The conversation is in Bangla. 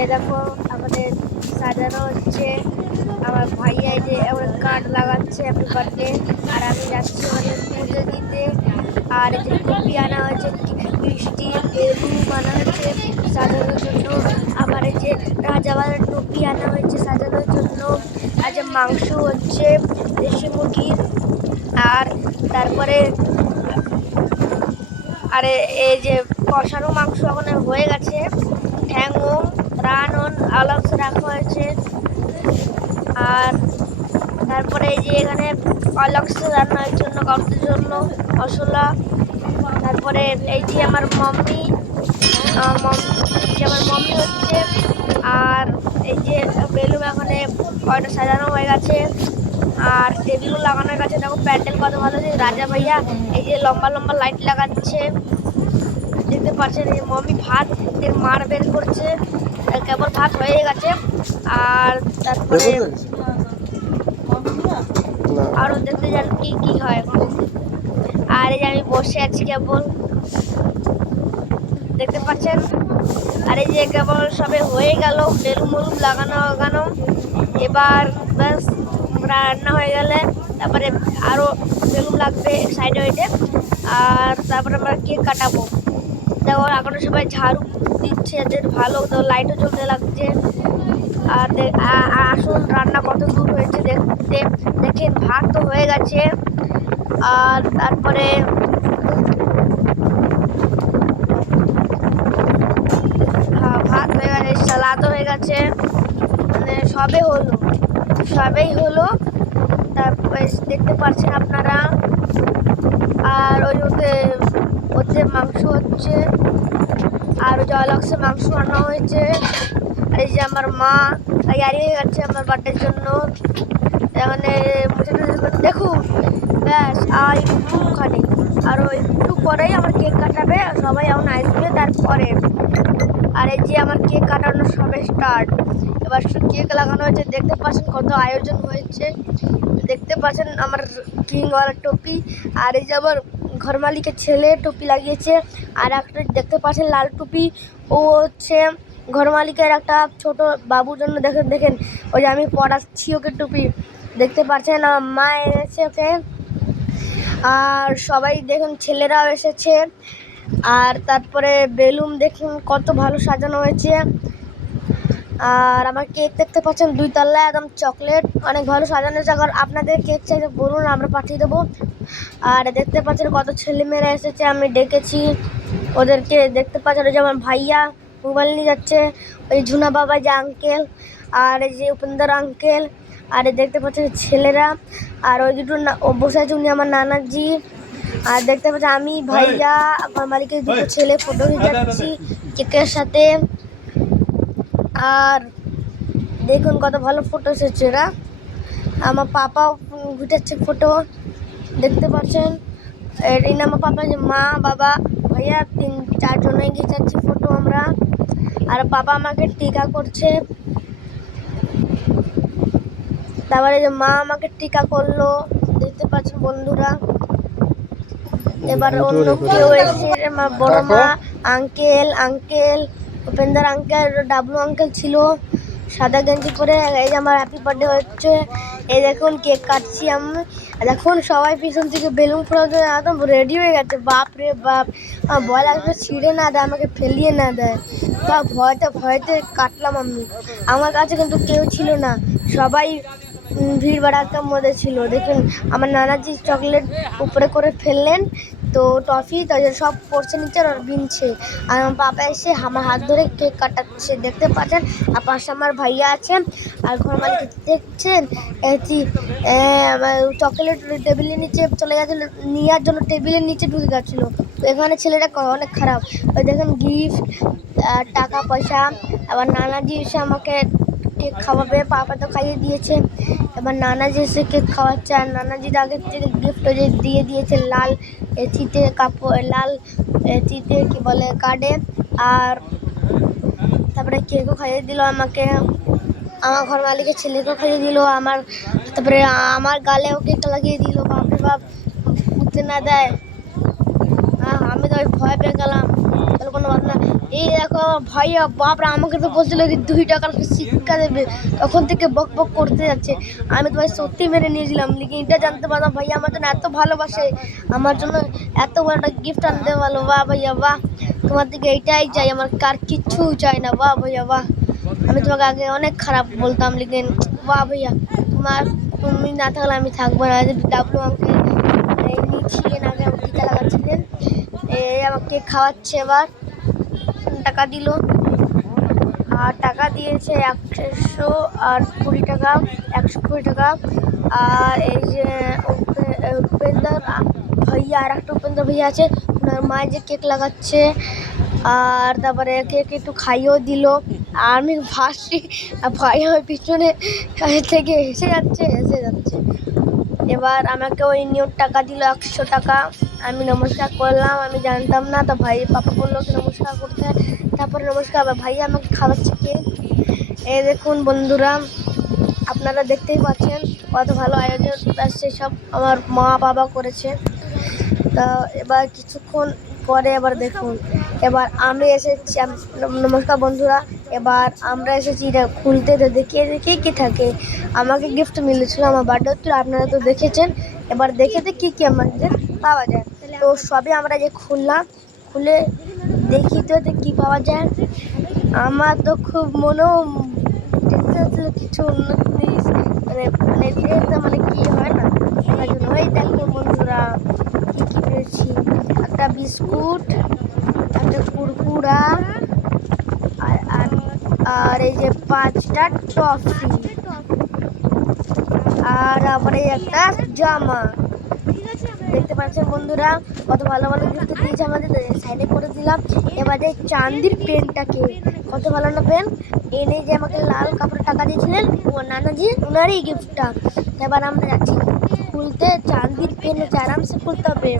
এই দেখো আমাদের সাজানো হচ্ছে। আমার ভাইয়া এই যে এবার কার্ড লাগাচ্ছে হ্যাপি বার্থডে, আর আমি যাচ্ছি ওদের পুজো দিতে। আর এই যে টুপি আনা হয়েছে, মিষ্টি বেলুন আনা হয়েছে সাজানোর জন্য। আবার এই যে রাজাবাজার টুপি আনা হয়েছে সাজানোর জন্য। আর যে মাংস হচ্ছে দেশি মুরগির। আর তারপরে আরে এই যে কষানো মাংস এখন হয়ে গেছে, ঠ্যাংও রান আলাদা রাখা হয়েছে। আর তারপরে এই যে এখানে অলক্স রান্নার জন্য কাউদের জন্য মশলা। তারপরে এই যে আমার মাম্মি হচ্ছে। আর এই যে বেলুন এখানে কয়টা সাজানো হয়ে গেছে, আর টেবিলও লাগানো হয়ে গেছে। দেখো প্যান্ডেল কত ভালো আছে। রাজা ভাইয়া এই যে লম্বা লম্বা লাইট লাগাচ্ছে, দেখতে পাচ্ছেন। এই মাম্মি ভাত মার বের করছে, কেবল ভাত হয়ে গেছে। আর তারপরে আরো দেখতে যান কি কি হয়। আর এই যে আমি বসে আছি কেবল, দেখতে পাচ্ছেন। আর এই যে কেবল সবে হয়ে গেল বেলুন মলুন লাগানো। এবার ব্যাস রান্না হয়ে গেলে তারপরে আরো বেলুন লাগবে সাইডে ওইটে। আর তারপরে আমরা কেক কাটাবো। দেখো এখনো সবাই ঝাড়ু দিচ্ছে, এদের ভালো তো লাইটও জ্বলতে লাগছে। আর আসুন রান্না কত দূর হয়েছে দেখতে। দেখেন ভাত তো হয়ে গেছে, আর তারপরে ভাত হয়ে গেছে, সালাদও হয়ে গেছে, মানে সবেই হলো। তারপরে দেখতে পাচ্ছেন আপনারা। আর ওতে মাংস হচ্ছে, আর ওই জলক্সে মাংস রান্না হয়েছে। আর এই যে আমার মা তৈরি হয়ে গেছে আমার বার্থডের জন্য। এখানে দেখুন ব্যাস আর একটুখানি, আর ওই একটু পরেই আমার কেক কাটাবে, সবাই এখন আসবে তারপরে। আর এই যে আমার কেক কাটানো সবে স্টার্ট। এবার কেক লাগানো হয়েছে, দেখতে পাচ্ছেন কত আয়োজন হয়েছে। দেখতে পাচ্ছেন আমার কিংওয়ালা টুপি। আর এই যে আমার ঘর মালিকের ছেলে টুপি লাগিয়েছে। আর একটা দেখতে পাচ্ছেন লাল টুপি, ও হচ্ছে ঘর মালিকের একটা ছোট বাবুর জন্য। দেখেন ওই যে আমি পড়াচ্ছি ওকে টুপি, দেখতে পাচ্ছেন আমার মা এনেছে ওকে। আর সবাই দেখুন ছেলেরাও এসেছে। আর তারপরে বেলুন দেখুন কত ভালো সাজানো হয়েছে। আর আমার কেক দেখতে পাচ্ছেন 2 তলা একদম চকলেট, অনেক ভালো সাজানো হয়েছে। আর আপনাদের কেক চাইলে বলুন, আমরা পাঠিয়ে দেবো। আর দেখতে পাচ্ছেন কত ছেলেমেয়েরা এসেছে, আমি ডেকেছি ওদেরকে। দেখতে পাচ্ছেন ওই যে আমার ভাইয়া মোবাইল নিয়ে যাচ্ছে, ওই ঝুনা বাবা যে আঙ্কেল, আর এই যে উপেন্দর আঙ্কেল। আর দেখতে পাচ্ছেন ছেলেরা। আর ওই দুটো বসে আছে, উনি আমার নানাজি। আর দেখতে পাচ্ছেন আমি ভাইয়া ঘর মালিকের দুটো ছেলে ফটো নিয়ে যাচ্ছি কেকের সাথে। আর দেখুন কত ভালো ফটো এসেছে এরা। আমার পাপাও ঘুটাচ্ছে ফটো, দেখতে পাচ্ছেন। এই না আমার পাপা, যে মা বাবা ভাইয়া 3-4 জনে গিয়ে যাচ্ছি ফটো আমরা। আর বাবা আমাকে টিকা করছে, তারপরে যে মা আমাকে টিকা করলো, দেখতে পাচ্ছেন বন্ধুরা। এবার অন্য কেউ এসে আমার বড় মা আঙ্কেল উপেন্দর আঙ্কেল, ডাবলু আঙ্কেল ছিল সাদা গেঞ্জি পরে। এই যে আমার হ্যাপি বার্থডে হচ্ছে, এই দেখুন কেক কাটছি আমি। দেখুন সবাই পিছন থেকে বেলুন ফোড়াতে একদম রেডি হয়ে গেছে। বাপ রে বাপ, ভয় লাগবে ছিঁড়ে না দেয়, আমাকে ফেলিয়ে না দেয়। তা ভয়তে কাটলাম আমি। আমার কাছে কিন্তু কেউ ছিল না, সবাই ভিড় ভাড়াক্কার মধ্যে ছিল। দেখুন আমার নানাজি চকলেট উপরে করে ফেললেন, তো টফি তাদের সব পড়ছে নিচে আর বিনছে। আর আমার বাবা এসে আমার হাত ধরে কেক কাটাচ্ছে, দেখতে পাচ্ছেন। আর পাশে আমার ভাইয়া আছে। আর ঘর মালিক দেখছেন চকলেট টেবিলের নিচে চলে গেছিলো নেওয়ার জন্য, টেবিলের নিচে ঢুকে গেছিলো। তো এখানে ছেলেটা অনেক খারাপ। ওই দেখেন গিফট, টাকা পয়সা। আবার নানাজি এসে আমাকে কেক খাওয়াবে, পাপা তো খাইয়ে দিয়েছে। এবার নানাজি এসে কেক খাওয়াচ্ছে। আর নানাজির আগের থেকে গিফট দিয়ে দিয়েছে লাল এথিতে কাপড়, লাল এথিতে কি বলে কার্ডে। আর তারপরে কেকও খাইয়ে দিল আমাকে, আমার ঘর মালিকের ছেলেকেও খাইয়ে দিল। তারপরে আমার গালেও কেক লাগিয়ে দিল। বাপরে বাপ, উঠতে না দেয়। আমি তো ভয় পেয়ে গেলাম, তাহলে কোনো ভাবনা। এই দেখো ভাইয়া বাপরা আমাকে তো বলছিল যে 2 টাকার শিক্ষা দেবে, তখন থেকে বক বক করতে যাচ্ছে। আমি তো ভাই সত্যি মেনে নিয়েছিলাম, লেকিন এটা জানতে পারলাম ভাইয়া আমার জন্য এত ভালোবাসে, আমার জন্য এত বড় একটা গিফট আনতে পারলো। বাহ ভাইয়া বাহ, তোমার দিকে এইটাই চাই, আমার কার কিচ্ছু চাই না। বাহ ভাইয়া বাহ, আমি তোমাকে আগে অনেক খারাপ বলতাম, লেকিন বাহ ভাইয়া তুমি না থাকলে আমি থাকবো না। ডাবলু আমাকে নিচ্ছিলেন আগে, আমাকে টিকা লাগাচ্ছিলেন, আমাকে খাওয়াচ্ছে, এবার টাকা দিল, আর টাকা দিয়েছে 120 টাকা, 120 টাকা। আর এই যে উপেন্দর ভাইয়া, আর একটা উপেন্দর ভাইয়া আছে, ওনার মায়ের যে কেক লাগাচ্ছে, আর তারপরে কেক একটু খাইয়েও দিল। আর আমি ভাসছি, ভাই আমার পিছনে থেকে হেসে যাচ্ছে। এবার আমাকে ওই নিয়োগ টাকা দিল 100 টাকা, আমি নমস্কার করলাম, আমি জানতাম না, তো ভাই পাপা বললো কি নমস্কার করতে, তারপরে নমস্কার। ভাই আমাকে খাওয়াচ্ছে কেক। এই দেখুন বন্ধুরা, আপনারা দেখতেই পাচ্ছেন কত ভালো আয়োজন সেসব আমার মা বাবা করেছে। তা এবার কিছুক্ষণ পরে এবার দেখুন, এবার আমি এসেছি, নমস্কার বন্ধুরা, এবার আমরা এসেছি এটা খুলতে, তো দেখিয়ে কি থাকে। আমাকে গিফট মিলেছিল আমার বার্থডে, আপনারা তো দেখেছেন। এবার দেখেতে কি আমাদের পাওয়া যায়, তো সবই আমরা যে খুললাম, খুলে দেখি তো কি পাওয়া যায়। আমার তো খুব মনেও কিছু উন্নত জিনিস মানে কি হয় না, তার জন্য ওই দেখো বন্ধুরা কি পেয়েছি, একটা বিস্কুট, একটা কুরকুরা, আর এই যে 5টা টফি, আর আবার এই একটা জামা। দেখতে পাচ্ছেন বন্ধুরা কত ভালো ভালো গিফট দিয়েছে আমাদের, সাইডে করে দিলাম। এবার এই চান্দির পেনটাকে, কত ভালো না পেন, এনে যে আমাকে লাল কাপড়ে টাকা দিয়েছিলেন ও নানাজি, ওনারই গিফটটা। এবার আমরা যাচ্ছি খুলতে, চান্দির পেন হচ্ছে আরামসে খুলতে হবে।